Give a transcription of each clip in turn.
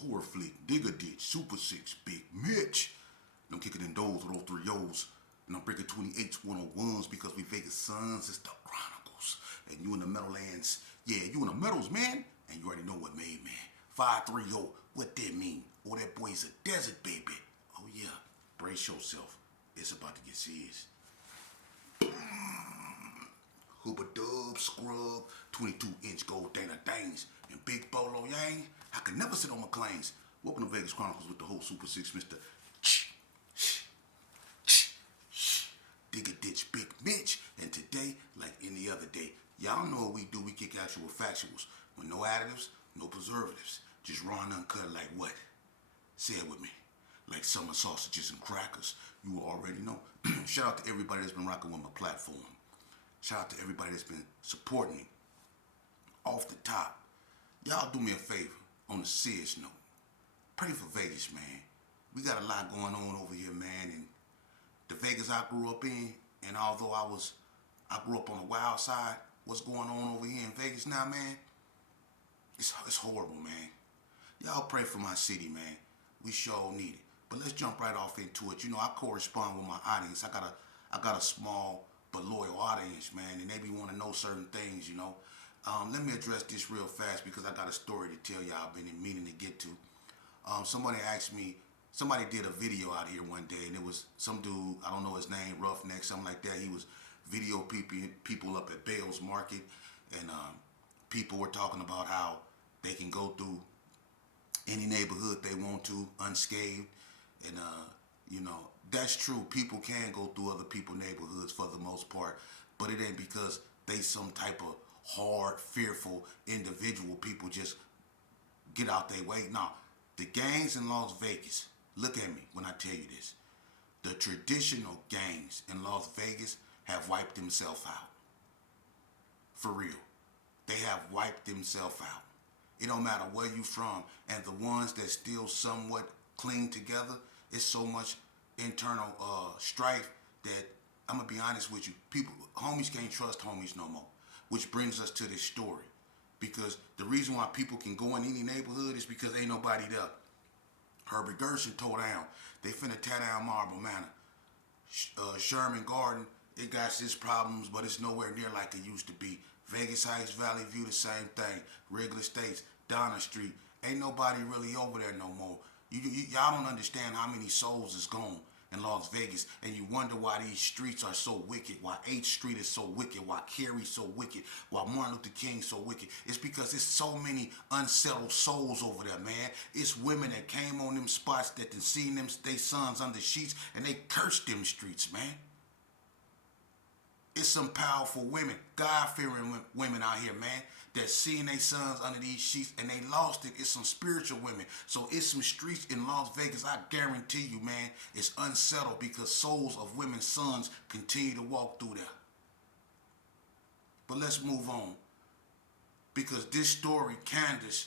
Whore Flick, Digger Ditch, Super Six, Big Mitch. And I'm kicking in those with those three O's. And I'm breaking 28s, 101s because we Vegas sons. It's the Chronicles. And you in the Meadowlands. Yeah, you in the Meadows, man. And you already know what made, man. 530, what that mean? Oh, that boy's a desert baby. Oh, yeah. Brace yourself. It's about to get serious. Hooper Dub, Scrub, 22-inch gold Dana Danes, and Big Bolo Yang. I could never sit on my claims. Welcome to Vegas Chronicles with the whole Super Six, Mr. Digger Ditch Big Mitch. And today, like any other day, y'all know what we do. We kick actual factuals with no additives, no preservatives. Just raw and uncut like what? Say it with me. Like summer sausages and crackers. You already know. Shout out to everybody that's been rocking with my platform. Shout out to everybody that's been supporting me. Off the top, y'all do me a favor on a serious note. Pray for Vegas, man. We got a lot going on over here, man. And the Vegas I grew up in, and although I grew up on the wild side, what's going on over here in Vegas now, man? It's horrible, man. Y'all pray for my city, man. We sure need it. But let's jump right off into it. You know, I correspond with my audience. I got a small but loyal audience, man, and they be want to know certain things, you know. Let me address this real fast because I got a story to tell y'all I've been meaning to get to. Somebody asked me, somebody did a video out here one day, and it was some dude, I don't know his name, Roughneck, something like that. He was video people up at Bales Market, and people were talking about how they can go through any neighborhood they want to unscathed, and you know, that's true. People can go through other people's neighborhoods for the most part, but it ain't because they some type of hard, fearful individual. People just get out their way. Now, the gangs in Las Vegas, look at me when I tell you this. The traditional gangs in Las Vegas have wiped themselves out. For real. They have wiped themselves out. It don't matter where you from, and the ones that still somewhat cling together, it's so much internal strife that I'm gonna be honest with you. Homies can't trust homies no more. Which brings us to this story, because the reason why people can go in any neighborhood is because ain't nobody there. Herbert Gershon tore down. They finna tear down Marble Manor. Sherman Garden, it got its problems, but it's nowhere near like it used to be. Vegas Heights, Valley View, the same thing. Wrigley Estates, Donna Street, ain't nobody really over there no more. Y'all don't understand how many souls is gone in Las Vegas, and you wonder why these streets are so wicked, why 8th Street is so wicked, why Cary's so wicked, why Martin Luther King's so wicked. It's because there's so many unsettled souls over there, man. It's women that came on them spots that done seen them, they sons under sheets, and they cursed them streets, man. It's some powerful women, God-fearing women out here, man, that seeing their sons under these sheets and they lost it. It's some spiritual women. So it's some streets in Las Vegas, I guarantee you, man, it's unsettled because souls of women's sons continue to walk through there. But let's move on, because this story candles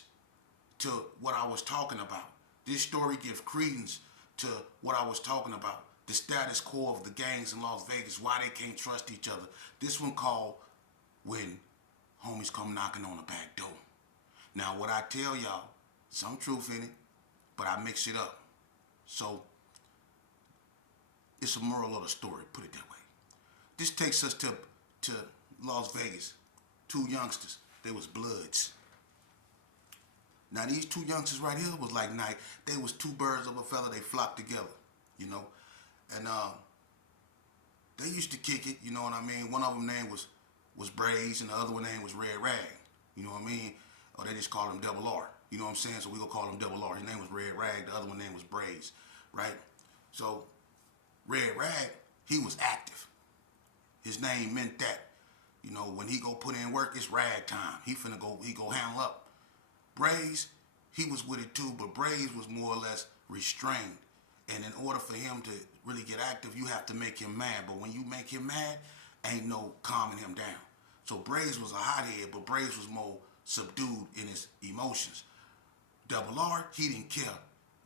to what I was talking about. This story gives credence to what I was talking about. The status quo of the gangs in Las Vegas, why they can't trust each other. This one called When Homies Come Knocking on the Back Door. Now, what I tell y'all, some truth in it, but I mix it up. So, it's a moral of the story, put it that way. This takes us to Las Vegas. Two youngsters, they was bloods. Now, these two youngsters right here was like night. They was two birds of a feather, they flocked together, you know. And they used to kick it, you know what I mean? One of them name was Braze, and the other one name was Ragg. You know what I mean? Or they just call him Double R. You know what I'm saying? So we gonna call him Double R. His name was Ragg. The other one name was Braze, right? So Ragg, he was active. His name meant that. You know, when he go put in work, it's rag time. He go handle up. Braze, he was with it too, but Braze was more or less restrained. And in order for him to really get active, you have to make him mad. But when you make him mad, ain't no calming him down. So Braze was a hothead, but Braze was more subdued in his emotions. Double R, he didn't care.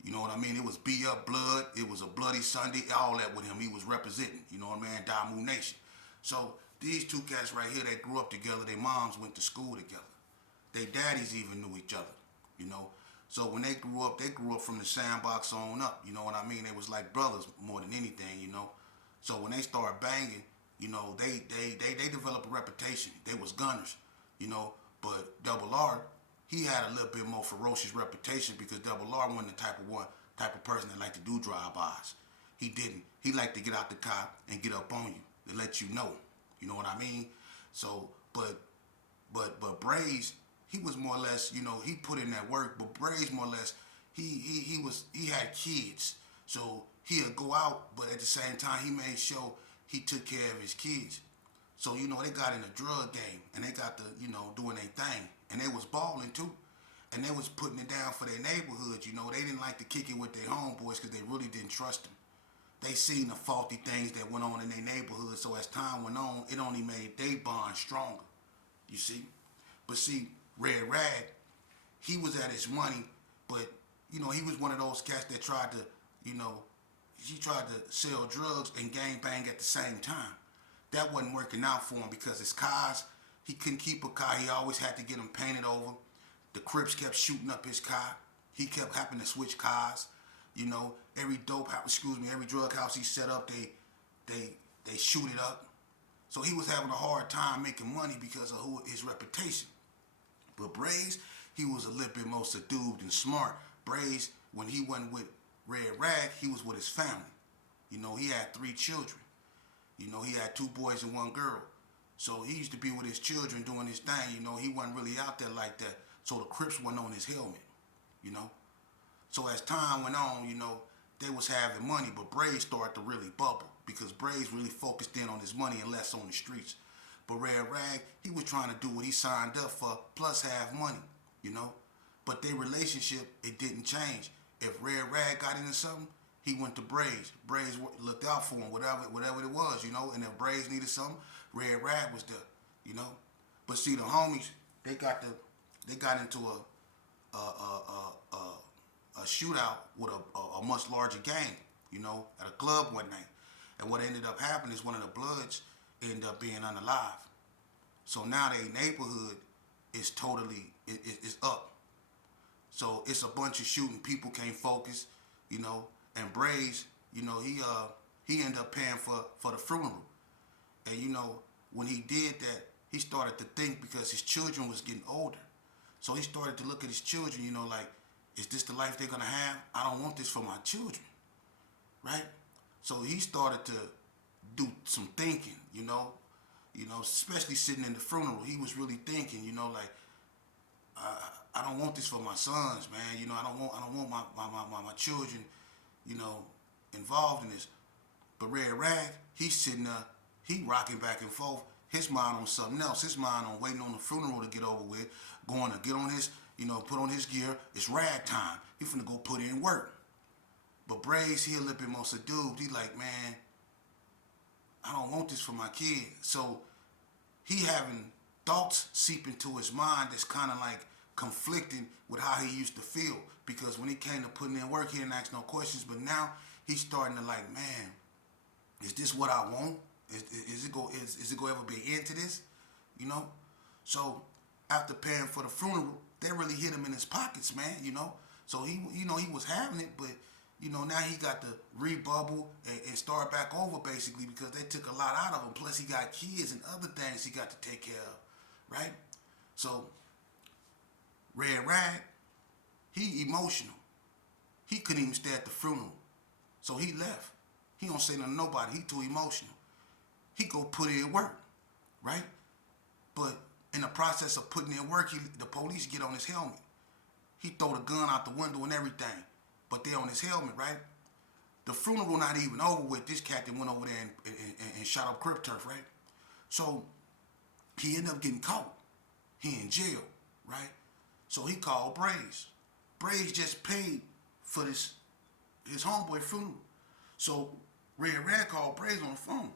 You know what I mean? It was be up blood. It was a bloody Sunday. All that with him. He was representing. You know what I mean? Damu Nation. So these two cats right here, they grew up together. Their moms went to school together. Their daddies even knew each other. You know. So when they grew up from the sandbox on up. You know what I mean? They was like brothers more than anything, you know. So when they started banging, you know, they developed a reputation. They was gunners, you know. But Double R, he had a little bit more ferocious reputation because Double R wasn't the type of person that liked to do drive-bys. He didn't. He liked to get out the car and get up on you to let you know. You know what I mean? So, but Braze, he was more or less, you know, he put in that work. But Braze, more or less, he had kids, so he'd go out, but at the same time, he made sure he took care of his kids. So you know, they got in a drug game, and they got doing their thing, and they was balling too, and they was putting it down for their neighborhood. You know, they didn't like to kick it with their homeboys because they really didn't trust them. They seen the faulty things that went on in their neighborhood, so as time went on, it only made their bond stronger. You see? But see, Ragg, he was at his money, but, you know, he was one of those cats that tried to, you know, he tried to sell drugs and gang bang at the same time. That wasn't working out for him because his cars, he couldn't keep a car. He always had to get them painted over. The Crips kept shooting up his car. He kept having to switch cars. You know, every every drug house he set up, they shoot it up. So he was having a hard time making money because of his reputation. But Braze, he was a little bit more subdued and smart. Braze, when he went with Ragg, he was with his family. You know, he had 3 children. You know, he had 2 boys and 1 girl. So he used to be with his children doing his thing. You know, he wasn't really out there like that. So the Crips wasn't on his helmet, you know. So as time went on, you know, they was having money, but Braze started to really bubble because Braze really focused in on his money and less on the streets. But Ragg, he was trying to do what he signed up for, plus have money, you know. But their relationship, it didn't change. If Ragg got into something, he went to Braze. Braze looked out for him, whatever it was, you know. And if Braze needed something, Ragg was there, you know. But see, the homies, they got into a shootout with a much larger gang, you know, at a club one night. And what ended up happening is one of the Bloods ended up being unalive. So now their neighborhood is totally is up. So it's a bunch of shooting. People can't focus, you know. And Braze, you know, he ended up paying for the funeral. And you know, when he did that, he started to think because his children was getting older. So he started to look at his children, you know, like, is this the life they're gonna have? I don't want this for my children, right? So he started to do some thinking, you know, especially sitting in the funeral. He was really thinking, you know, like, I don't want this for my sons, man. You know, I don't want my children, you know, involved in this. But Ragg, he's sitting there, he rocking back and forth. His mind on something else. His mind on waiting on the funeral to get over with, going to get on his, you know, put on his gear. It's Ragg time. He finna go put in work. But Braze, he a little bit more subdued. He like, man, I don't want this for my kid. So he having thoughts seep into his mind that's kind of like conflicting with how he used to feel. Because when he came to putting in work, he didn't ask no questions. But now he's starting to like, man, is this what I want? Is it go ever be an end to this? You know? So after paying for the funeral, they really hit him in his pockets, man, you know? So he was having it, but you know, now he got to rebubble and start back over basically because they took a lot out of him. Plus he got kids and other things he got to take care of, right? So Ragg, he emotional. He couldn't even stay at the funeral. So he left. He don't say nothing to nobody. He too emotional. He go put in work, right? But in the process of putting in work, the police get on his helmet. He throw the gun out the window and everything, but they on his helmet, right? The funeral not even over with. This cat that went over there and shot up Crip Turf, right? So he ended up getting caught. He in jail, right? So he called Braze. Braze just paid for his homeboy funeral. So Ragg called Braze on the phone.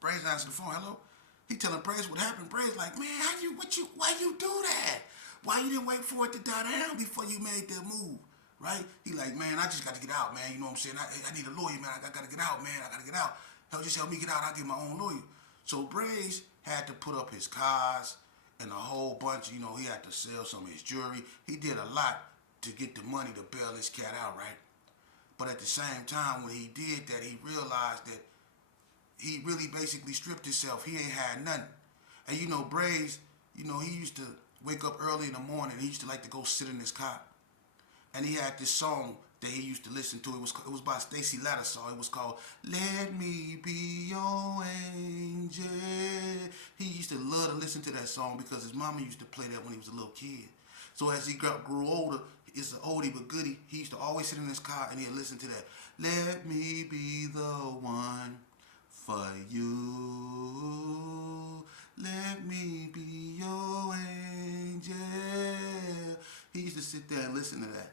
Braze answered the phone. Hello? He telling Braze what happened. Braze like, man, why you do that? Why you didn't wait for it to die down before you made that move? Right? He like, man, I just got to get out, man. You know what I'm saying? I need a lawyer, man. I got to get out, man. I got to get out. Just help me get out. I'll get my own lawyer. So Braze had to put up his cars and a whole bunch, he had to sell some of his jewelry. He did a lot to get the money to bail this cat out, right? But at the same time, when he did that, he realized that he really basically stripped himself. He ain't had nothing. And Braze, he used to wake up early in the morning. He used to like to go sit in his cot. And he had this song that he used to listen to. It was by Stacey Lattisaw. It was called "Let Me Be Your Angel." He used to love to listen to that song because his mama used to play that when he was a little kid. So as he grew older, it's an oldie but goodie. He used to always sit in his car and he'd listen to that. Let me be the one for you. Let me be your angel. He used to sit there and listen to that.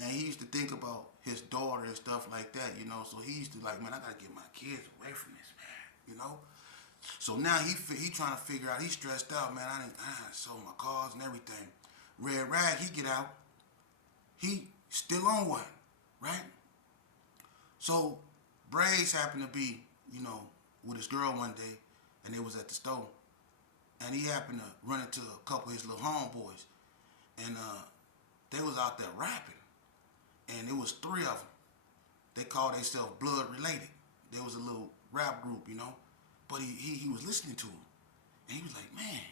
And he used to think about his daughter and stuff like that, So he used to like, man, I gotta get my kids away from this, man, So now he trying to figure out. He's stressed out, man. I sold my cars and everything. Ragg, he get out. He still on one, right? So Braze happened to be, with his girl one day, and they was at the store, and he happened to run into a couple of his little homeboys, and they was out there rapping. And it was 3 of them. They called themselves Blood Related. There was a little rap group, But he was listening to them. And he was like, man,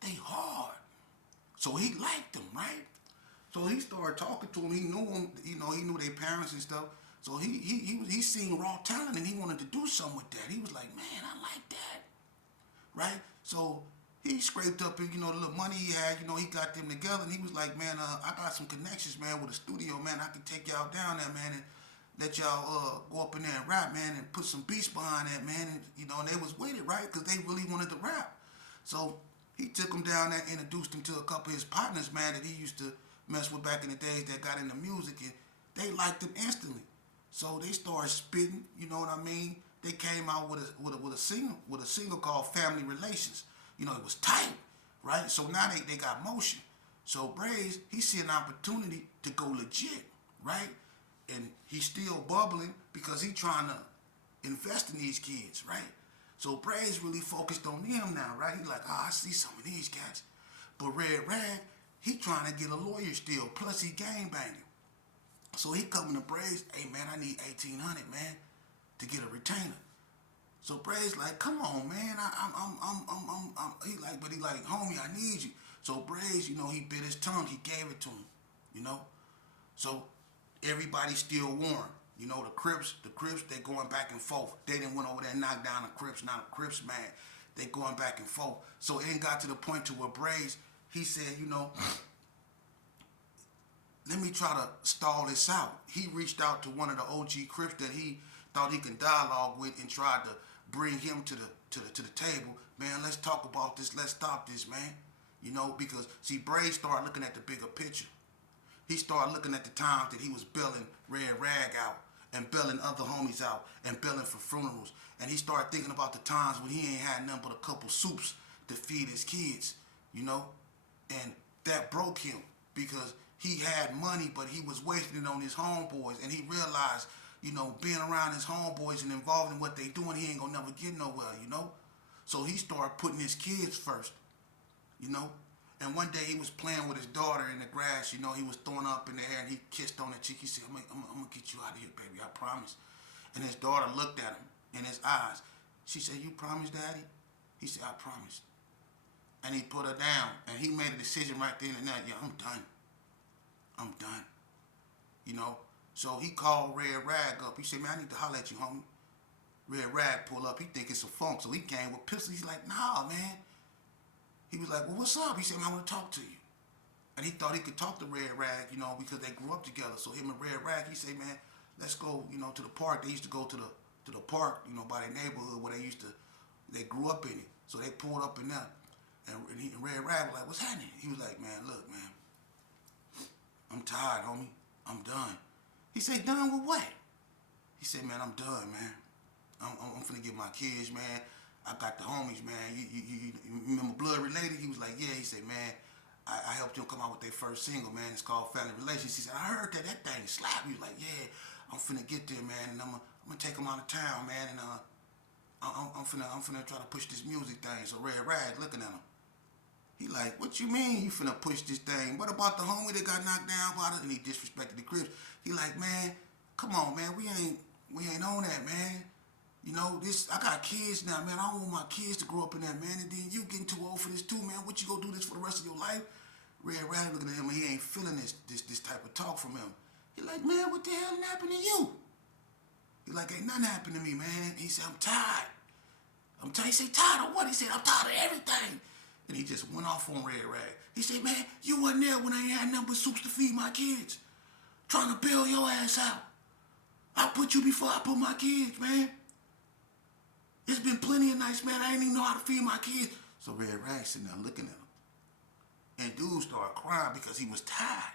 they hard. So he liked them, right? So he started talking to them. He knew them, he knew their parents and stuff. So he seen raw talent and he wanted to do something with that. He was like, man, I like that. Right? So he scraped up, the little money he had, he got them together, and he was like, man, I got some connections, man, with a studio, man. I can take y'all down there, man, and let y'all go up in there and rap, man, and put some beats behind that, man. And, and they was with it, right? Because they really wanted to rap. So he took them down there, introduced them to a couple of his partners, man, that he used to mess with back in the days that got into music, and they liked him instantly. So they started spitting, you know what I mean? They came out with a single called Family Relations. It was tight, right? So now they got motion. So Braze, he see an opportunity to go legit, right? And he's still bubbling because he trying to invest in these kids, right? So Braze really focused on him now, right? He like, I see some of these cats. But Ragg, he trying to get a lawyer still, plus he gang banging. So he coming to Braze, hey man, I need 1,800, man, to get a retainer. So Braze like, come on, man, he like, homie, I need you. So Braze, he bit his tongue, he gave it to him, So everybody still warm. The Crips, they going back and forth. They didn't went over there and knocked down the Crips, now the Crips mad. They going back and forth. So it got to the point to where Braze, he said, let me try to stall this out. He reached out to one of the OG Crips that he thought he could dialogue with and tried to bring him to the table. Man, let's talk about this. Let's stop this, man. Because see, Braze started looking at the bigger picture. He started looking at the times that he was bailing Ragg out and bailing other homies out and bailing for funerals. And he started thinking about the times when he ain't had nothing but a couple soups to feed his kids, And that broke him because he had money, but he was wasting it on his homeboys. And he realized, being around his homeboys and involved in what they doing, he ain't gonna never get nowhere, So he started putting his kids first, And one day he was playing with his daughter in the grass, he was throwing up in the air and he kissed on the cheek. He said, I'm gonna get you out of here, baby, I promise. And his daughter looked at him in his eyes. She said, you promise, Daddy? He said, I promise. And he put her down and he made a decision right then and there. Yeah, I'm done. So he called Ragg up. He said, man, I need to holler at you, homie. Ragg pull up. He think it's a funk. So he came with pistols. He's like, nah, man. He was like, well, what's up? He said, man, I want to talk to you. And he thought he could talk to Ragg, because they grew up together. So him and Ragg, he said, man, let's go, to the park. They used to go to the park, by their neighborhood where they grew up in it. So they pulled up in there. And Ragg was like, what's happening? He was like, man, look, man, I'm tired, homie. I'm done. He said, done with what? He said, man, I'm done, man. I'm finna get my kids, man. I got the homies, man. You remember Blood Related? He was like, yeah. He said, man, I helped them come out with their first single, man. It's called Family Relations. He said, I heard that thing slapped. He was like, yeah, I'm finna get there, man, and I'm gonna take them out of town, man, and I'm finna try to push this music thing. So Ragg looking at him. He like, what you mean you finna push this thing? What about the homie that got knocked down by the, and he disrespected the Crips? He like, man, come on, man, we ain't on that, man. You know, this, I got kids now, man. I don't want my kids to grow up in that, man. And then you getting too old for this too, man. What, you gonna do this for the rest of your life? Ragg looking at him and he ain't feeling this type of talk from him. He like, man, what the hell happened to you? He like, ain't nothing happened to me, man. He said, I'm tired. He said, tired of what? He said, I'm tired of everything. And he just went off on Ragg. He said, man, you wasn't there when I ain't had nothing but soups to feed my kids. Trying to bail your ass out. I put you before I put my kids, man. It's been plenty of nights, man. I ain't even know how to feed my kids. So Ragg sitting there looking at him. And dude started crying because he was tired.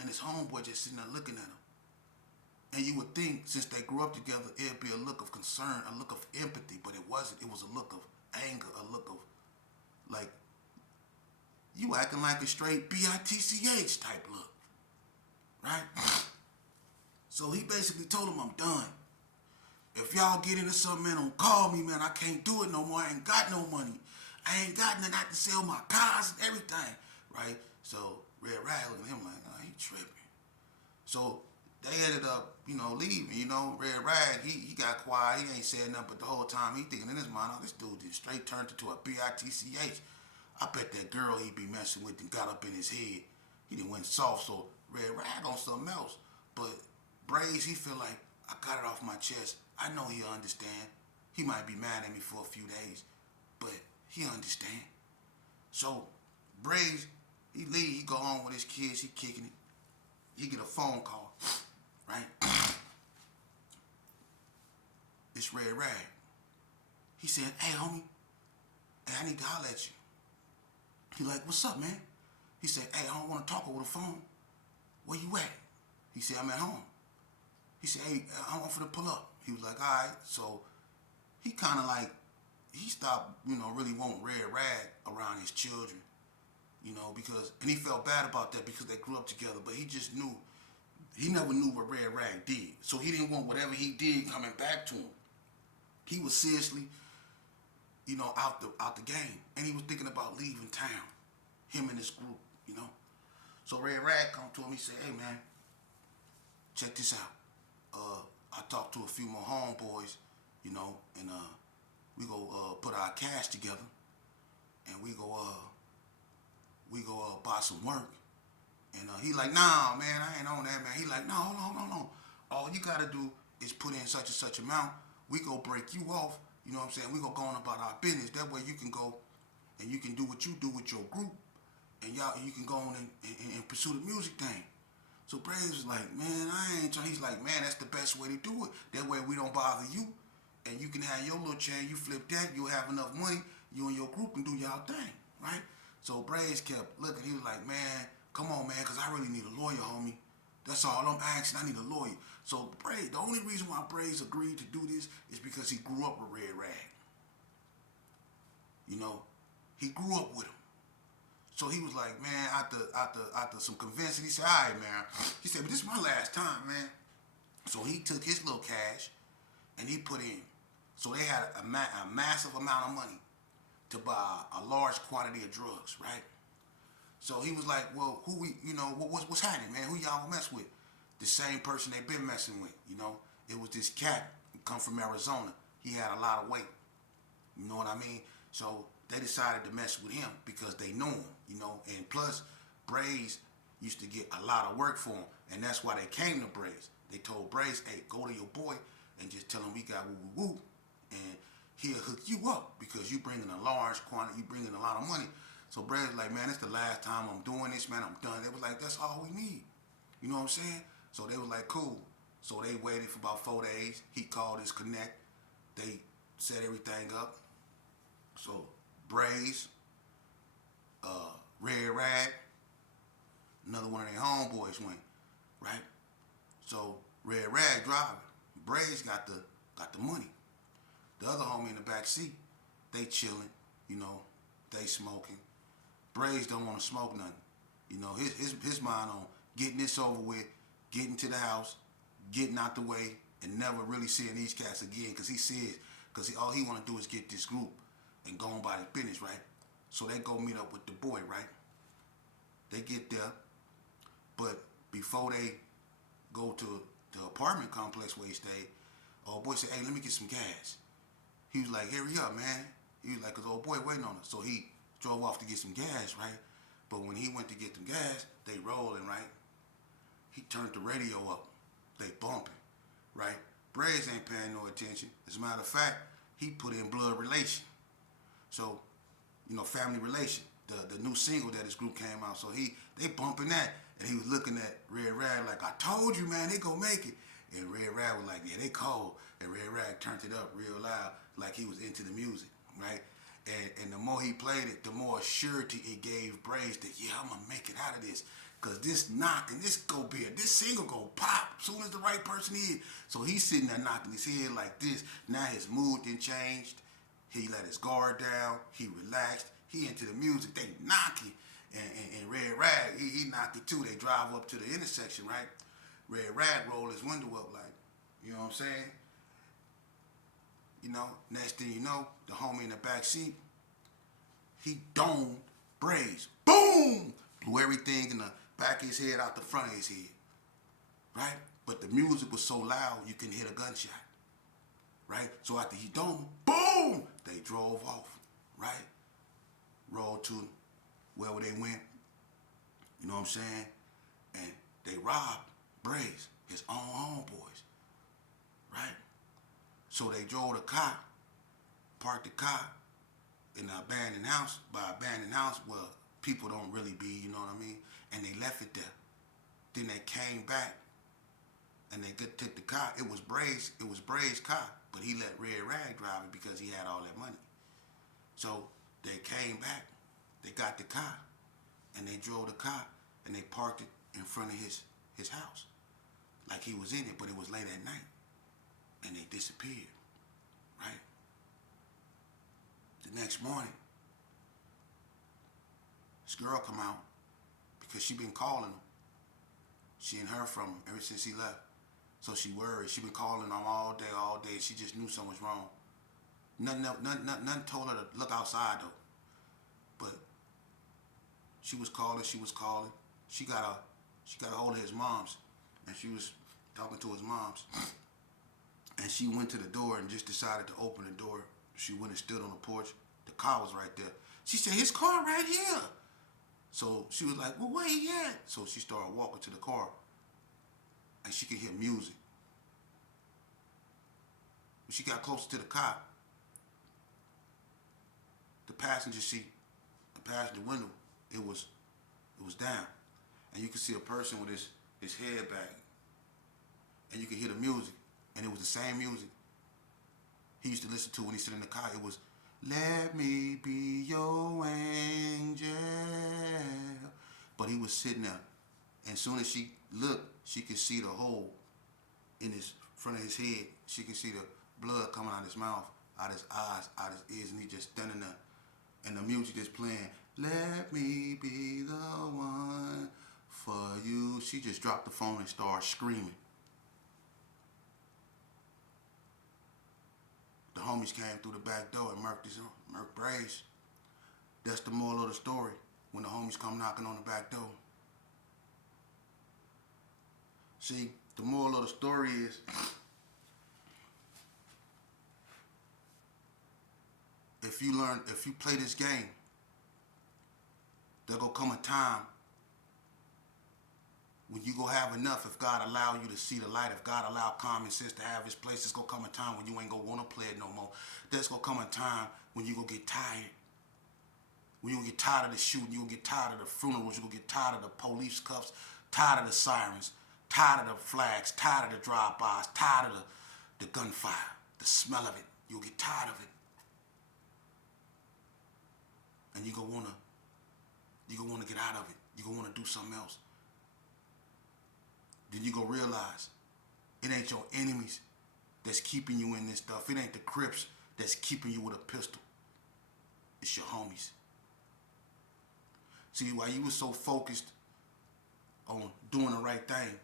And his homeboy just sitting there looking at him. And you would think, since they grew up together, it'd be a look of concern, a look of empathy, but it wasn't. It was a look of anger, a look of, like, you acting like a straight bitch type look, right? So he basically told him, I'm done. If y'all get into something, man, don't call me, man. I can't do it no more. I ain't got no money. I ain't got nothing. I can sell my cars and everything, right? So Ragg looking at him like, oh, he tripping. So they ended up, leaving, Ragg, he got quiet. He ain't said nothing, but the whole time he thinking in his mind, oh, this dude just straight turned into a bitch. I bet that girl he be messing with and got up in his head. He done went soft, so Ragg on something else. But Braze, he feel like, I got it off my chest. I know he'll understand. He might be mad at me for a few days, but he'll understand. So Braze, he leave, he go home with his kids, he kicking it. He get a phone call, right? It's Ragg. He said, hey, homie, hey, I need to holler at you. He like, what's up, man? He said, hey, I don't want to talk over the phone. Where you at? He said, I'm at home. He said, hey, I'm for to pull up. He was like, all right. So he kind of like, he stopped, really wanting Ragg around his children, because, and he felt bad about that because they grew up together, but he just knew, he never knew what Ragg did. So he didn't want whatever he did coming back to him. He was seriously, out the game. And he was thinking about leaving town, him and his group, So Ragg come to him, he said, hey, man, check this out. I talked to a few more homeboys, and we go put our cash together, and we go buy some work. And he like, nah, man, I ain't on that, man. He like, no, hold on. All you gotta do is put in such and such amount. We go break you off. You know what I'm saying? We go on about our business. That way you can go and you can do what you do with your group, and you can go on and pursue the music thing. So Braze was like, man, I ain't trying. He's like, man, that's the best way to do it. That way we don't bother you, and you can have your little chain. You flip that, you'll have enough money. You and your group can do y'all thing, right? So Braze kept looking. He was like, man, come on, man, because I really need a lawyer, homie. That's all I'm asking. I need a lawyer. So Braze, the only reason why Braze agreed to do this is because he grew up with Ragg. He grew up with him. So he was like, man, after some convincing, he said, all right, man. He said, but this is my last time, man. So he took his little cash and he put in. So they had a massive amount of money to buy a large quantity of drugs, right? So he was like, well, what's happening, man? Who y'all mess with? The same person they been messing with, It was this cat who come from Arizona. He had a lot of weight. You know what I mean? So they decided to mess with him because they knew him, and plus Braze used to get a lot of work for him, and that's why they came to Braze. They told Braze, hey, go to your boy and just tell him we got woo, and he'll hook you up because you bringing a large quantity, you bringing a lot of money. So Braze was like, man, it's the last time I'm doing this, man, I'm done. They was like, that's all we need. You know what I'm saying? So they was like, cool. So they waited for about 4 days. He called his connect. They set everything up. So Braze, Ragg, another one of their homeboys went, right? So Ragg driving, Braze got the money. The other homie in the back seat, they chilling, they smoking. Braze don't want to smoke nothing. His mind on getting this over with, getting to the house, getting out the way, and never really seeing these cats again, because all he want to do is get this group and go on by his business, right? So they go meet up with the boy, right? They get there, but before they go to the apartment complex where he stayed, old boy said, "Hey, let me get some gas." He was like, "Hurry up, man." He was like, "Cause old boy waiting on us." So he drove off to get some gas, right? But when he went to get some gas, they rolling, right? He turned the radio up. They bumping, right? Braze ain't paying no attention. As a matter of fact, he put in blood relation. So, family relation. The new single that his group came out. So they bumping that. And he was looking at Red Rag like, "I told you, man, they gonna make it." And Red Rag was like, "Yeah, they cold." And Red Rag turned it up real loud like he was into the music, right? And the more he played it, the more surety it gave Braze that, yeah, I'm gonna make it out of this. Cause this knock and this single go pop as soon as the right person is. So he's sitting there knocking his head like this. Now his mood then changed. He let his guard down. He relaxed. He into the music. They knocking. And Red Rag, he knocked it too. They drive up to the intersection, right? Red Rag roll his window up like, you know what I'm saying? Next thing you know, the homie in the back seat, he domed Braze. Boom! Blew everything in the back of his head out the front of his head. Right? But the music was so loud you couldn't hear a gunshot. Right? So after he domed, boom! They drove off. Right? Rolled to wherever they went. You know what I'm saying? And they robbed Braze, his own homeboys. Right? So they drove the car, parked the car in an abandoned house. By abandoned house, well, people don't really be, you know what I mean? And they left it there. Then they came back and they took the car. It was Braze's car, but he let Red Rag drive it because he had all that money. So they came back, they got the car, and they drove the car and they parked it in front of his house. Like he was in it, but it was late at night. And they disappeared, right? The next morning, this girl come out because she been calling him. She ain't heard from him ever since he left. So she worried. She been calling him all day. She just knew something was wrong. Nothing told her to look outside though. But she was calling. She got a hold of his mom's, and she was talking to his mom's. And she went to the door and just decided to open the door. She went and stood on the porch. The car was right there. She said, "His car right here." So she was like, "Well, where he at?" So she started walking to the car. And she could hear music. When she got closer to the car, the passenger seat, the passenger window, it was down. And you could see a person with his head back. And you could hear the music. And it was the same music he used to listen to when he sit in the car. It was, "Let me be your angel." But he was sitting there. And as soon as she looked, she could see the hole in his front of his head. She could see the blood coming out of his mouth, out his eyes, out his ears, and he just standing there. And the music just playing, "Let me be the one for you." She just dropped the phone and started screaming. The homies came through the back door and murked Braze. That's the moral of the story when the homies come knocking on the back door. See, the moral of the story is if you play this game, there gonna come a time when you gonna have enough. If God allow you to see the light, if God allow common sense to have his place, there's gonna come a time when you ain't gonna wanna play it no more. There's gonna come a time when you gonna get tired. When you gonna get tired of the shooting, you gonna get tired of the funerals, you gonna get tired of the police cuffs, tired of the sirens, tired of the flags, tired of the drive-bys, tired of the gunfire, the smell of it. You'll get tired of it. And you're gonna wanna get out of it. You're gonna wanna do something else. Then you gonna realize it ain't your enemies that's keeping you in this stuff. It ain't the Crips that's keeping you with a pistol. It's your homies. See, while you were so focused on doing the right thing,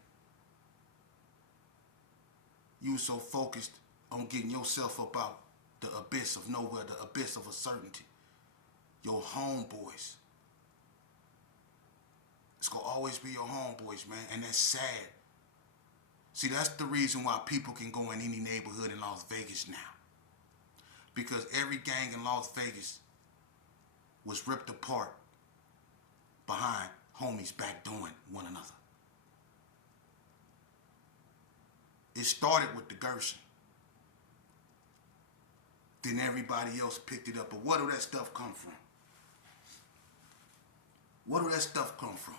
you were so focused on getting yourself up out the abyss of nowhere, the abyss of uncertainty. your homeboys. It's going to always be your homeboys, man. And that's sad. See, that's the reason why people can go in any neighborhood in Las Vegas now. Because every gang in Las Vegas was ripped apart behind homies backdooring one another. It started with the Gershon. Then everybody else picked it up. But where do that stuff come from? Where do that stuff come from?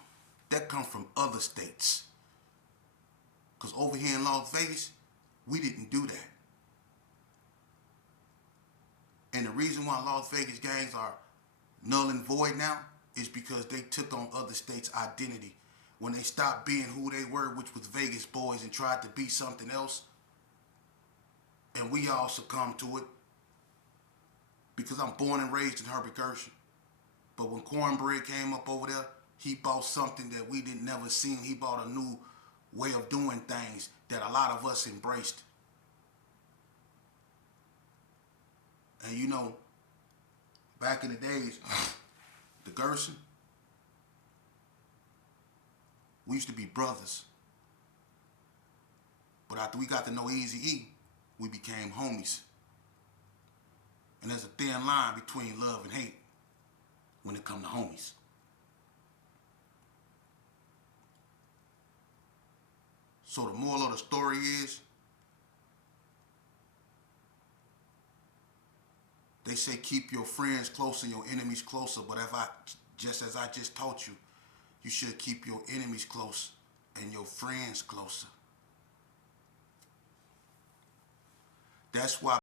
That come from other states. Because over here in Las Vegas, we didn't do that. And the reason why Las Vegas gangs are null and void now is because they took on other states' identity. When they stopped being who they were, which was Vegas boys, and tried to be something else, and we all succumbed to it. Because I'm born and raised in Herbert Gershon. But when Cornbread came up over there, he bought something that we didn't never seen. He bought a new way of doing things that a lot of us embraced. And you know, back in the days, the Gershon, we used to be brothers. But after we got to know Eazy-E, we became homies. And there's a thin line between love and hate when it comes to homies. So the moral of the story is, they say keep your friends close and your enemies closer. But just as I just taught you, you should keep your enemies close and your friends closer. That's why